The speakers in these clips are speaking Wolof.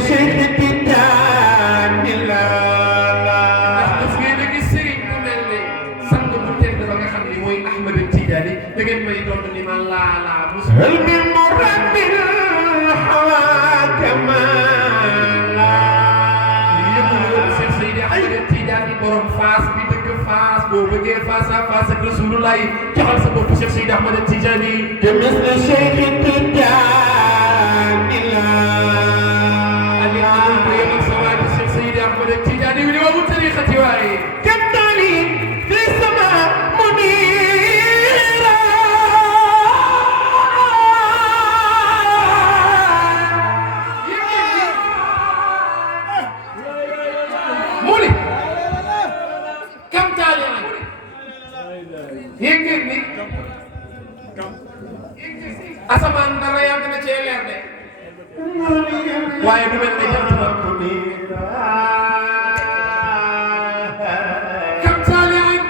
شيخ التجان لا ndax ngeen a gis sëriñ bu mel ne sang bu tedd ba nga xam ne mooy Ahmad Tijaani da ngeen may doon ni ma laalaa هل من مرب الحوا كمالا Cheikh Seydi Ahmad Tijaani borom Faas bi dëkk Faas boo bëggee face à face ak Rasulullah joxal sa bopp Cheikh Seydi Ahmad Tijaani كمثل شيخ التجان لا Cheikh Seydi Ahmad Tijaani wi wa tariqati waaye كم طريق في السماء منيرا muli kam taali an yëg ni asamaan dara yàgg na cee leer de waaye du mel ne jant ba kam taali an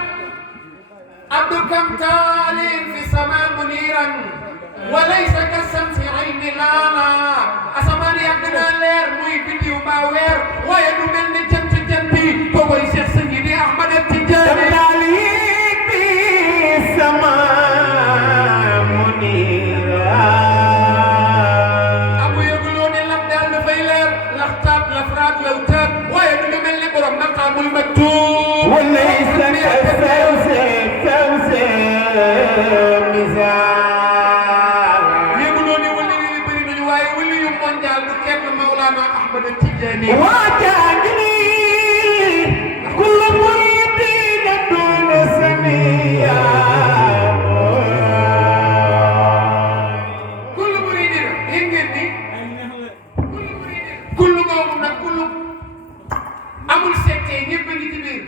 abdu kam taali fi sama muniran wa laysa ka samsi ayni laala asamaan yàgg na leer muy bidiw ba weer waaye du mel ne jant bi ko koy Cheikh Seydi Ahmad Tijaani في السماء منيرا amu yëguloo ne lam daal dafay leer laxtaab lafraat lawtaat waaye du mel ne borom maqaamul maktuum وليس كالفوز فوز مثال yëguloo ne wali yi bëri nañu waaye wali yu mondial du kenn Mawlana Ahmad Tijaani وجعلني كل مريدين دون سميا kullu muridin yëg ngeen ni kullu muridin kullu googu nag kullu amul settee ñëpp a ngi ci biir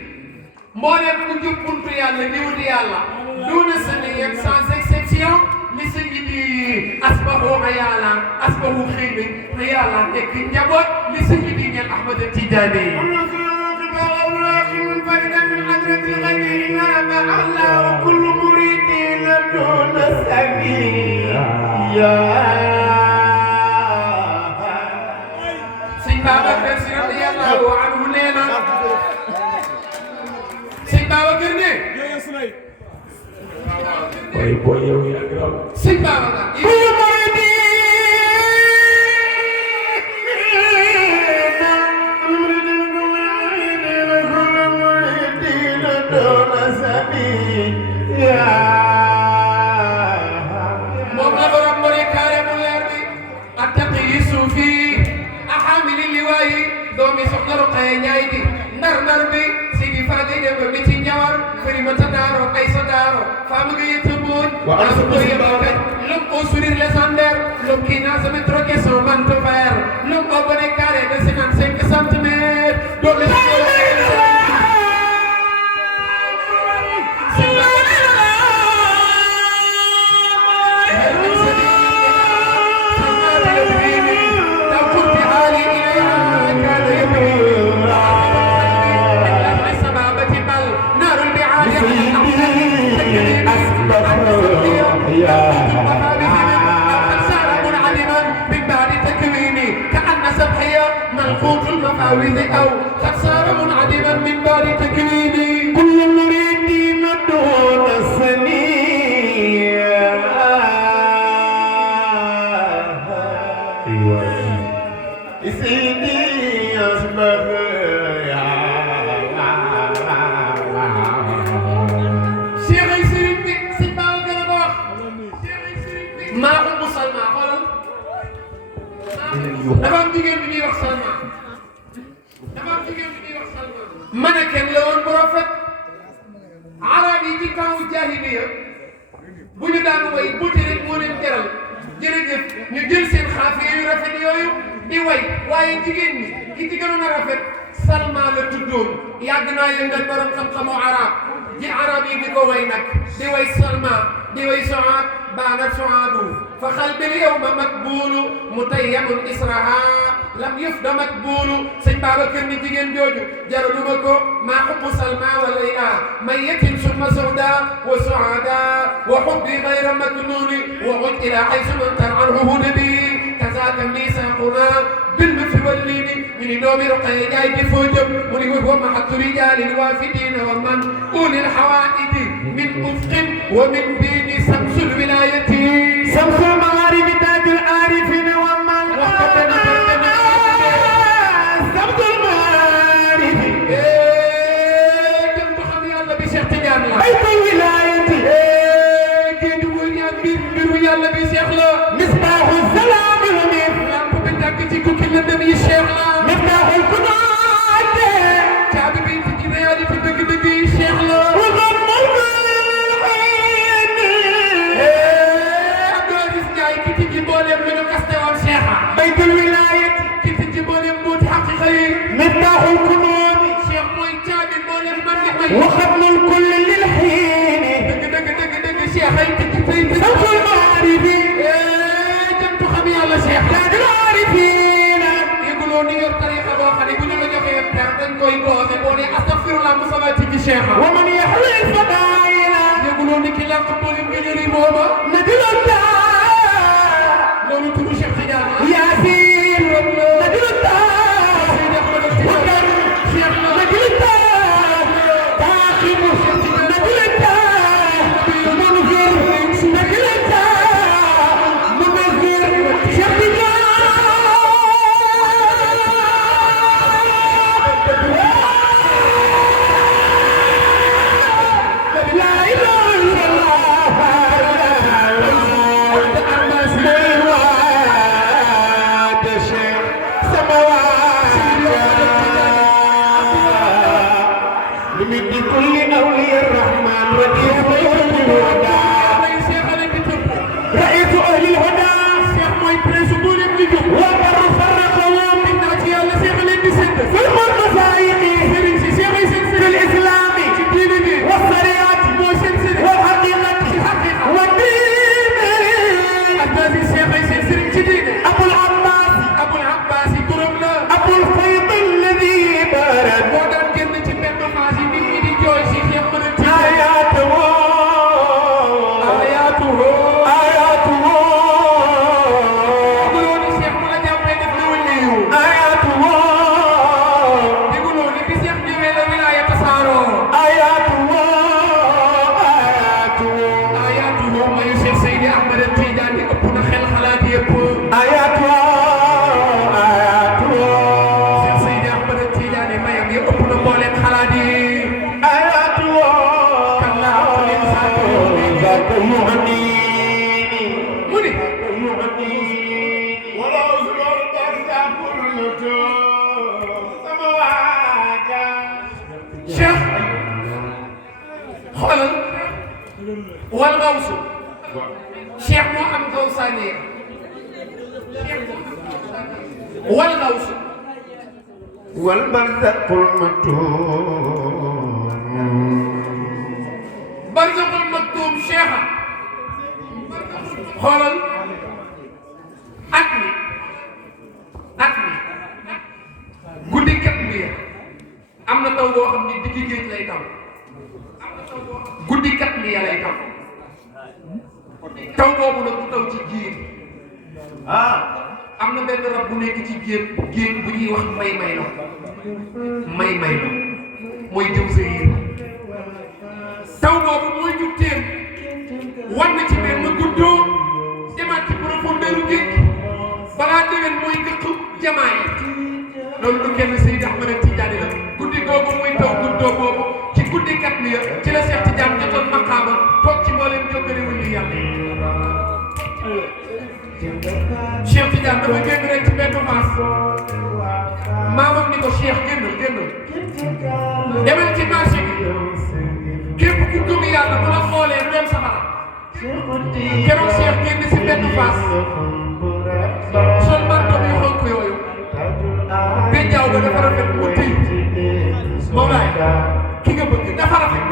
mbooleem ku jub buntu yàlla di wuti yàlla duuna sani yem sans exception li sa ngi di asbahu ayala asbahu xëy na yàlla nekk njaboot li sa ngi di ñeel Ahmad Tijaani منفردا من حضرة الغني نرى الله وكل مريدين دون سميا sëñ Babacar Si radiyallahu anhu nee na sëñ Babacar ne boy boy yow yaa graw sëñ Babacar كل مريدين دون سميا moom la borom bari kaare bu leer bi attaqi yi suufi ahamili liwaayi doomi soxna Roqaya Njaay di ndar bi sigi faage dem bi ci njawar Farimata Daaro Aysa Daaro faamu ga yetta booj asu ko yebaka l'homme au sourire légendaire l'homme qui n'a jamais troqué son manteau vert l'homme au bonnet carré de 55 centimètres doomi ملفوف المفاوض أو قد صار منعدما من بار تكويني كل مريدين دون سنيا سيدي أصبح Cheikh ay sëriñ bi sëñ Ba nga gën a ko wax Cheikh ay sëriñ bi maa ko bu Salma xoolal dafa am jigéen bi ñuy wax Salma dafa am jigéen bi ñuy wax Salma mannequin la woon bu rafet arab yi ci temps jaahiliya bu ñu daan way beauté rek moo leen teral jërëjëf ñu jël seen xaafiya yu rafet yooyu di way waaye jigéen ñi ki ci gënoon a rafet Salma la tuddoon yàgg naa yëngal borom xam-xamu arab ji arab yi di ko way nag di way Salma di way Suaad baanat Suaadu fa xalbil yawma makbuulu mutayyamun israha lam yufda makbuulu sëñ Babacar ni jigéen jooju jaraluma ko maa xubbu Salma wa Layla mayyatin summa sawda wa Suaada wa xubbi gayra maknuuni wa ud ila xaysu man tar'anhu hudabi kazaaka miisaaquna bil واللين من نوم رقي جاي بفوجب من وهو محط رجال الوافدين ومن أولي الحوائج من أفق ومن بين شمس الولاية شمس المعارف تاج العارفين ومن شمس المعارف جنب خمي الله بشيخ تجان الله بيت الولاية كيد ويا بير يلا بشيخ لا مصباح السلام المنير لامب بتاك تيكو كل النبي الشيخ لا مفتاح القناة caabi bi ci réalité dëgg-dëgg yi Cheikh la وغم Abdou Aziz Ndiaye ki tijji mbooleem lu ñu kaste woon Cheikh بيت الولاية ki tijji mbooleem mbooti xaqiqa yi مفتاح القنوط Cheikh mooy caabi mbooleem man di may وختم الكل للحين dëgg Cheikh ay tijji tey شمس المعارف jëmtu xam yàlla Cheikh تاج العارفين yëguloo ni yor tariqa boo xam ne bu ñu la joxee per dañ koy doose boo ne astafirullah musaba tijji Cheikh ومن يحوي الفضائل yëguloo ni ki làq mbooleem gënëri mooma نجل loolu turu Cheikh Tidiane ياسين نجل والغوص شيخ مو ام غوصانيه والغوص والبرزق المكتوم برزق المكتوم شيخ خلال أكمي guddi kat bi am na taw boo xam ni diggi géej lay taw guddi kat bi lay taw taw boobu nag du taw ci géej am na benn rab bu nekk ci géej bu ñuy wax may mooy jëm sa yéen taw boobu mooy ñu téem war na ci benn guddoo demaat ci profondeur géej balaa déwén mooy gëq jamaa yi loolu du kenn Seydi Ahmad Tidiane la guddi googu muy taw guddoo boobu ci guddi kat mi ci la Cheikh Tidiane jotoon maqaama toog ci mbooleem jokkale wulli yàlla Cheikh Tidiane dafa génn rek ci benn maas maamam ni ko Cheikh génnal demal ci marché bi képp ku gëm yàlla bu la xoolee du dem safara keroog Cheikh génn si benn faas sol manto bi xonk yooyu béjjaaw ba dafa rafet mu tëy Mawlaay ki nga bëgg dafa rafet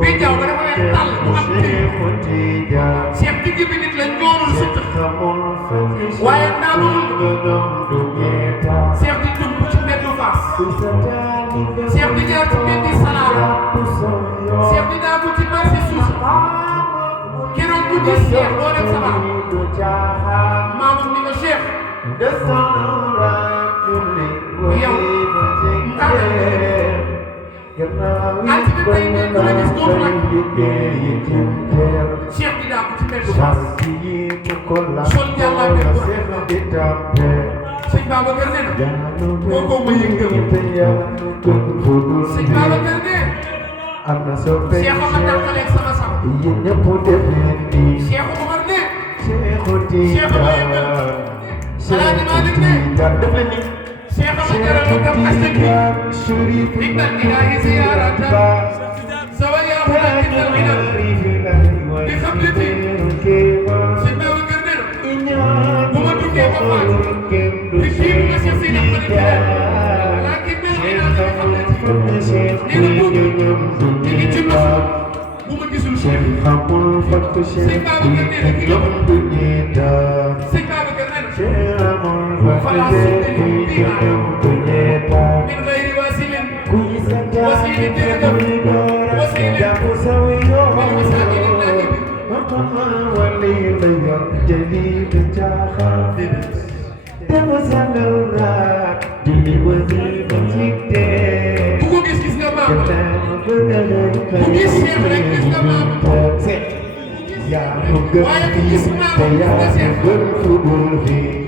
béjjaaw ba dafa weex tàll mu am tëy Cheikh digg bi nit la ñoorul sëtt waaye naamul Cheikh di dugg ci benn faas Cheikh di jaar ci benn salaara Cheikh di daagu ci marché suuf keroog ku gis Cheikh doo dem safara maamam ni ko Cheikh yow altine tey ne ku la gis dootu nag Cheikh di daa ko ci mbedd Fass sol jàllaabe ba sëñ Babacar nee na kookoo ma yëngal sëñ Babacar nee Cheikh ma dàqaleeg sama sama Cheikh Omar nee Cheikh ma yëngal Alaaji Malick nee Cheikh ma jaral kam astaki dikkal ilaahi ziyaarata sawa yaa mulakil ilal bi xablati sëñ Babacar nee na bu ma duggee ba faatu bi kii bi ma Cheikh Seydi Ahmad Tidiane laakin mel ilal bi xablati nee na boobu mi ngi ci mas bu ma gisul Cheikh sëñ Babacar nee na ki nga bëgg sëñ Babacar nee na فلا صدق بها من غير وسيل وسيل تركب وسيل والمساكين الناجب ku gis gis nga maam ku gis Cheikh rek gis nga maam waaye ku gis maam ku nga Cheikh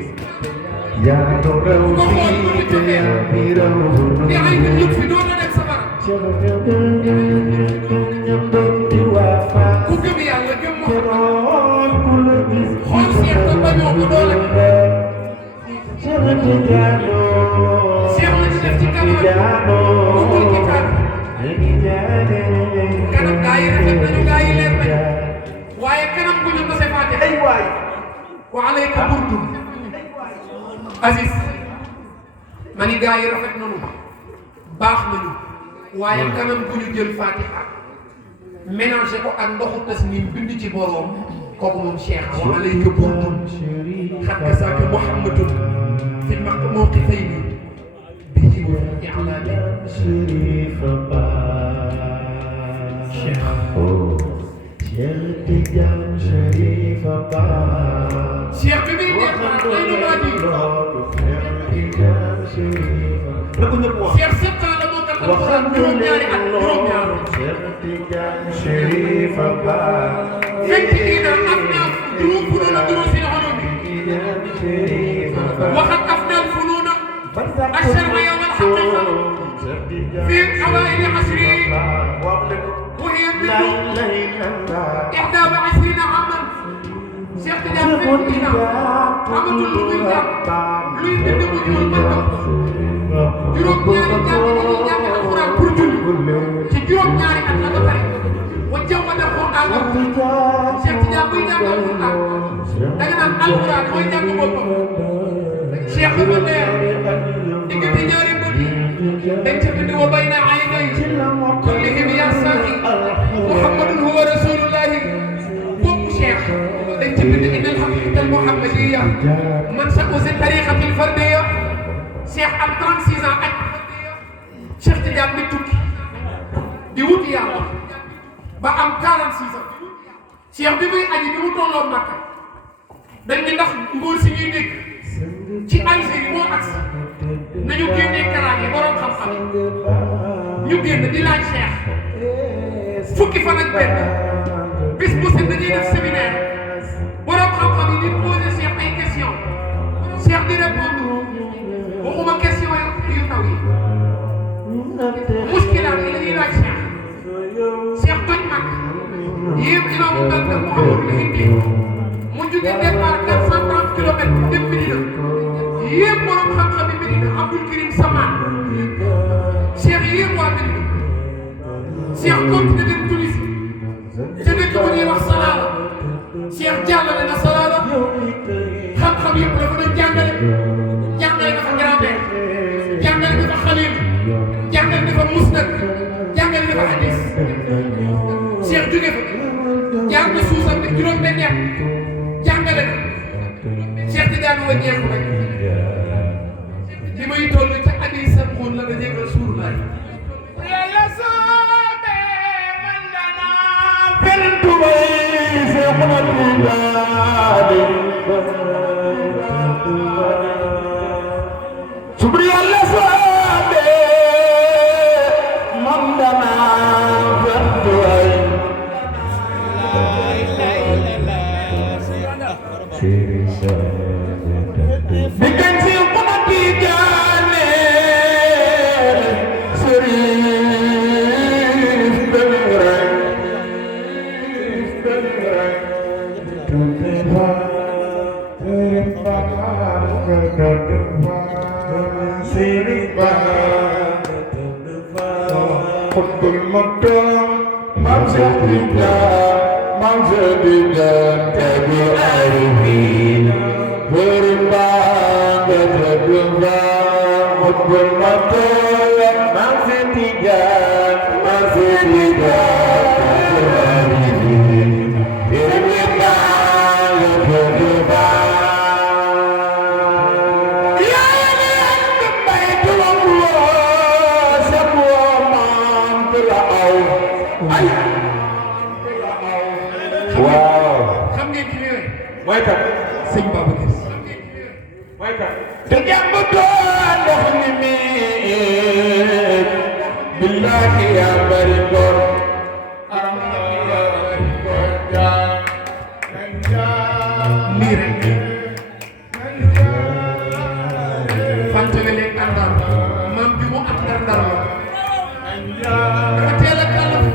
يا نور الوحيد يا أمير الهدى يا عين اللطف دون نكسبها كوكب يا الله كم خالص يحتبني وبدولك شيخ نجلتي كلام وقول كتاب كلام داير خدنا داير لرمي واي كلام كل المصفات أيوة وعليك برد Aziz ma ni gars yi rafet nañu baax nañu waaye kanam bu ñu jël Fatiha mélangé ko ak ndoxu tasnim bind ci boroom kooku moom Cheikh wa alayka burdun xakka saaka Muhammadun fi mawqifayni bihi wa fi i'laami Cheikh Tidiane Chérif Ba Cheikh bi muy neex na ay nu maa di Cheikh 7 ans la moo tax alxuraan juróom-ñaari at juróom-ñaar Chérif Ba fekk ina am naa juróom funoona juróom si loxo bi waxat afnal funoona الشرع يوم الحقيقة في أوائل عشري وهي منذ 21 عاما Cheikh Tidiane fekk ina amatul lu muy jàng luy bind mu ñuul mën ko juróom-ñaari jàng yi jàng alxuraan pour julli ci juróom-ñaari at la ba pare wa jawwada alxuraan Cheikh Tidiane buy jàng alxuraan da nga naan alxuraan mooy jàng boppam Cheikh dafa leer diggante ñaari bët yi dañ ca bind wa bayna aynay kullihim ya saahi Muhammadun huwa rasulullahi boobu Cheikh dañ ca bind inna alhaqiqata almuhammadiyya man sha'uzi tariqati alfardiyya Cheikh am 36 ans ak Cheikh Tidiane bi tukki di wut yàlla ba am 46 ans Cheikh bi muy aji bi mu tolloo Makka dañ ni ndax nguur si ñuy dégg ci Algérie moo agsi nañu génnee karaan yi borom xam-xam ñu génn di laaj Cheikh fukki fan ak benn bis bu set dañuy def séminaire borom xam-xam yi di poser Cheikh ay questions Cheikh di répondre waxuma question yu taw yi muskilaat yi la ñuy laaj Cheikh toj mag yéen imaamu Mbacke Mouhamadou Hindi mu jóge départ 430 kilomètres dem Medina yéen borom xam-xam yi Medina Abdoul Karim Samaan Cheikh yéen waa Medina Cheikh continué dem Tunis te dëkk bu ñuy wax Salaala Cheikh jàllale na Salaala xam-xam yëpp dafa doon jàngale dafa grammaire jàngale dafa xalil jàngale dafa musnad jàngale dafa hadis Cheikh jóge fa jàng na suusam ne juróom-benn at jàngale na Cheikh Tidiane wàññeeku rek li may toll ca hadis sa xool la nga jégal suur laay yàlla soobe man dana Pentu bay se xamal diggante bu ma tiijaane Sëriñ Bemurang Khutbul Maktoum Mam Sedida Tabi Arifin Berbang Berdoa Khutbul Maktoum Mam Sedida Tabi Arifin Berbang Berdoa Ya yang Baitul Allah semua mempelai ay waaw xam ngeen ci ñëwee mooy kat sëñ Babacar mooy kat te jàmm doon ndox mi miig billahi yaa bari góor aram na yaa bari góor lii rek fantale leen àndal maam bi mu at àndal la dafa teel a kàllaf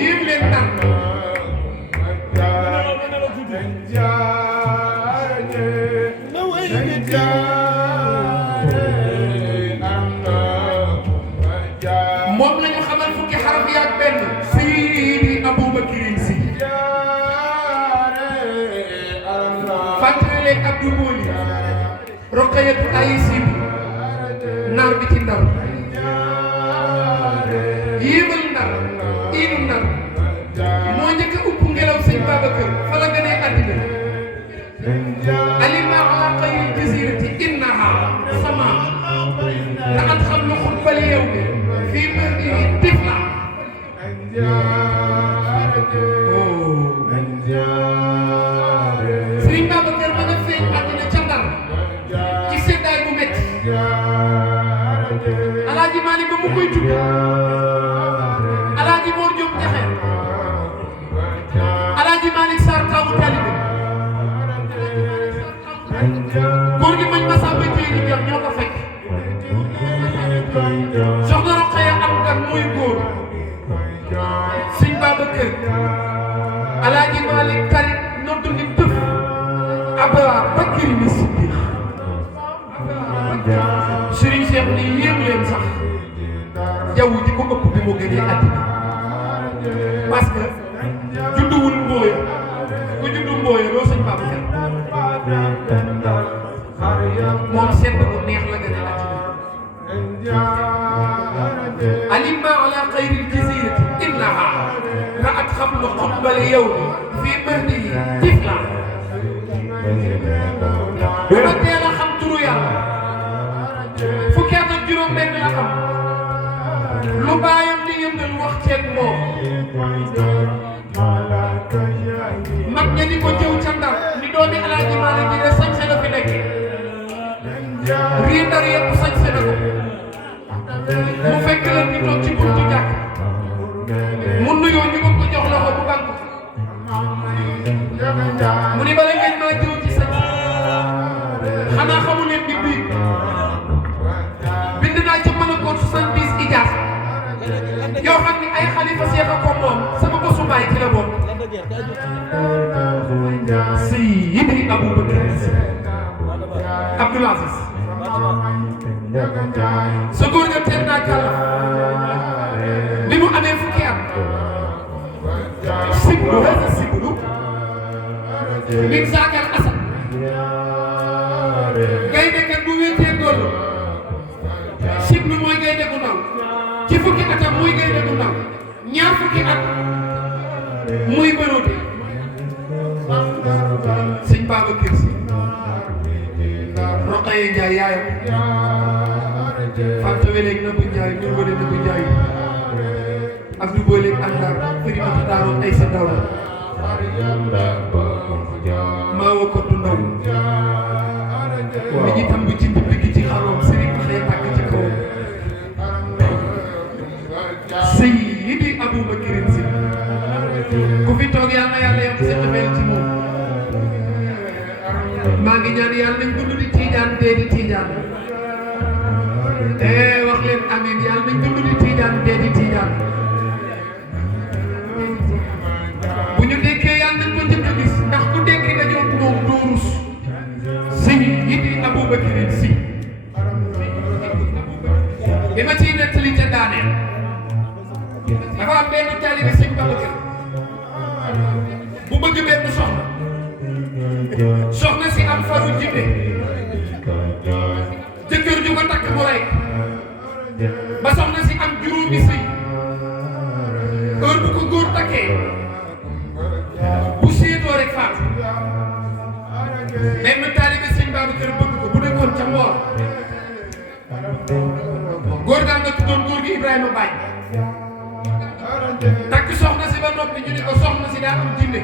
yéem leen tànn moom la ñu xamal fukki xaraf yi ak benn Seydi Aboubacrine Sy fàttali leen Abdou Boli Rokhayatu Aysi naar bi ci Ndar yéemal Ndar iinu Ndar moo njëkk a upp ngelaw sëñ Babacar fa la gënee àddina alima ala xayri jazirati innaha sama la at xam lu xutbal yow bi fii mahdihi tifla sëñ Babacar ma nga feeñ àddina ca Ndar ci seddaay bu métti Alaaji Maalik ba mu koy tudd Alaaji Mor Diop Jaxeer Alaaji Maalik Sarr tawu talibe góor gi mañ Masamba Jéeri Jam ñoo ko fekk soxna Rokhaya am gan muy góor sëñ Babacar Alaaji Maalik Karim noddu ni tëf Aboubacrine ni Siddiq Sëriñ Cheikh ni yéem leen sax jaww ji ko ëpp bi mu gënee àddina parce que judduwul mbooya ku juddu mbooya loo sëñ Babacar moom sedd bu neex la gënee àddina alimma ala xayri ljazirati innaha ra'at xablu xutbal yawmi fi mahdihi tifla dama teel a xam turu yàlla fukki at ak juróom benn la xam lu baayam di yëngal wax ceeg moom mag ña di ko jëw ca Ndar ni doomi Alaaji Maalik ji de sañse la fi nekk rii Ndar yëpp sañse na ko mu fekk leen ñu toog ci buntu jàkk mu nuyoo ñu ko jox loxo bu bànk mu ni bala ngeen maa jëw ci sañse xanaa xamu leen ni bii bind naa ca mën a koon 70 ijaas yoo xam ni ay xalifa seex a ko moom sama bosu baay ci la bokk Seydi Aboubacrine Sy Abdoul Aziz sa góor nga teel naa kàlla li mu amee fukki at siblu hasa siblu min saakal asad gaynde kat bu wéetee góor siblu mooy gaynde gu ndaw ci fukki atam muy gaynde gu ndaw ñaar fukki at muy bëróote sëñ Babacar Sy Rokhaya Njaay yaayam Fatou Weleeg Nabou Ndiaye ñu wële Nabou Ndiaye Abdou Boleeg Andar Fëri Mata Daaro ay sa ndaw maa woo ko du ndaw mi ngi tàmb ci ndëpp gi ci xaroom sëriñ bi xëy tàgg ci kawam Seydi Aboubacrine Sy ku fi toog yaa maa ngi ñaan yàlla nañ dund di tiijaan dee di tiijaan wax leen amiin yàlla nañ dund di tiijaan dee di tiijaan bu ñu dekkee yàlla nañ ko njëkk a gis ndax ku dekki dañoo moom doorus si yi di Aboubacar si bi ma ciy nettali ca daaneel dafa am benn taalibe sëñ Babacar bu bëgg benn soxna si am faru jinne jëkkër ju ko takk mu rey ba soxna si am juróomi sëy heure bu ko góor takkee bu séetoo rek faatu benn taalibe sëñ Babacar bëgg ko bu nekkoon ca Mboor góor gaa nga tuddoon góor gi Ibrahima Baye takk soxna si ba noppi ñu ne ko soxna si daa am jinne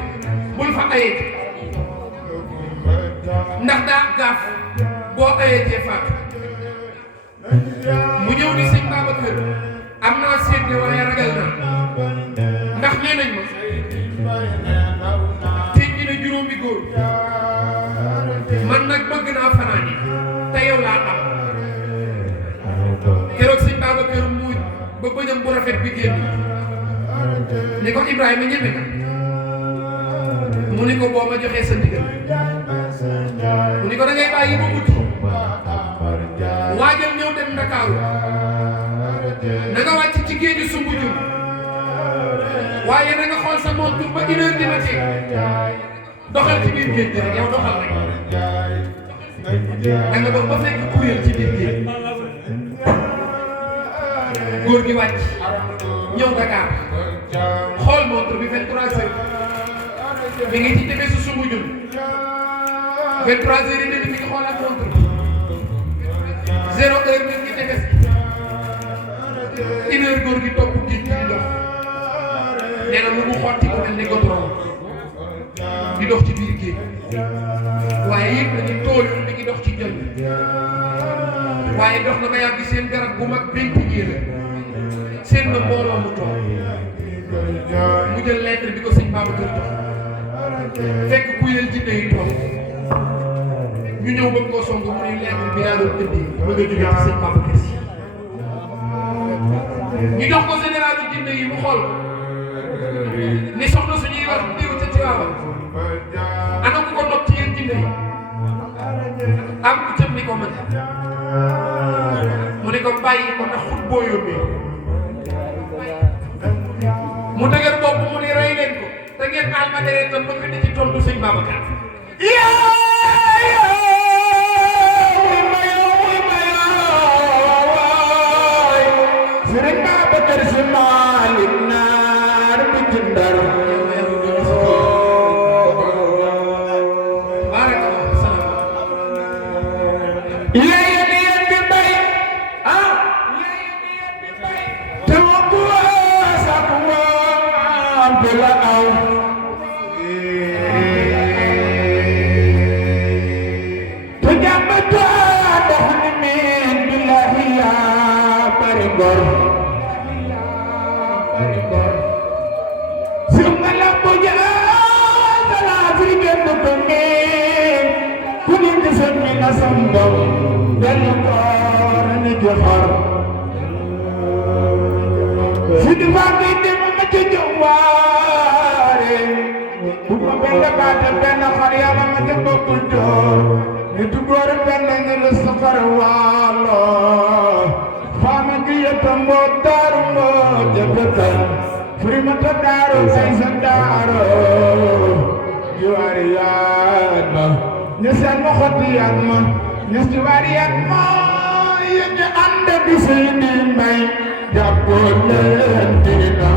bul fa ayee ndax daa gaaf boo ayee jee faatu mu ñëw ni sëñ Babacar am naa seet ne waaye ragal naa ndax nee nañ ma tëj ñu ne juróomi góor man nag bëgg naa fanaan yi te yow laa am keroog sëñ Babacar muuj ba bëñam bu rafet bi génn ni ko Ibrahima ñeme na mu ni ko boo ma joxee sa ndigal mu ni ko da ngay bàyyi ba guddi waajal ñëw dem Ndakaaru na nga wàcc ci géeju Soumbédioune waaye na nga xool sa montre ba 1h du matin doxal ci biir géej gi rek yow doxal rek da nga doon ba fekk kuréel ci biir géej góor gi wàcc ñëw Dakar xool montre bi 23h mi ngi ci tefesu Soumbédioune 23h mi ngi xoolaat montre bi 0h mi ngi tefes 1h góor gi topp géej gi di dox nee na lu mu xotti ko mel ni goudron di dox ci biir géej waaye yëpp nañu tool mi ngi dox ci jël waaye dox na ba yàgg seen garab bu mag benn la seen na mbooloo mu toog mu jël lettre bi ko sëñ Babacar jox fekk ku yel jinne yi toog ñu ñëw bëgg koo song mu ne lettre bi daa doon indi ba nga jógee ci sëñ Babacar si ñu jox ko général bi jinne yi mu xool ni soxna suñuy wax diw ca Tiwaawan ana ku ko nopp ci yéen jinne yi am ku cëm ni ko mën mu ne ko bàyyi ko ndax xut boo yóbbee mu dëgër bopp mu ni rey leen ko te ngeen aal ma deretam ba nga di ci tontu sëñ Babacar Sëriñ Babacar Si Maalik naar bi ci Ndar Sidi Fadi dem ma ci joware bu ko benn baata benn xar yàlla ma ca bokkul joor ni tu góor benn nga la safar waalo faama ki yëpp moo daaru moo jëkkëtal firimata daaru say sa daaru jiwaari yaat ma ñu seen ma xotti yaat ma ñu si waari yaat ma yéen ñu ànd di sey ni mbay jàppoo leen dina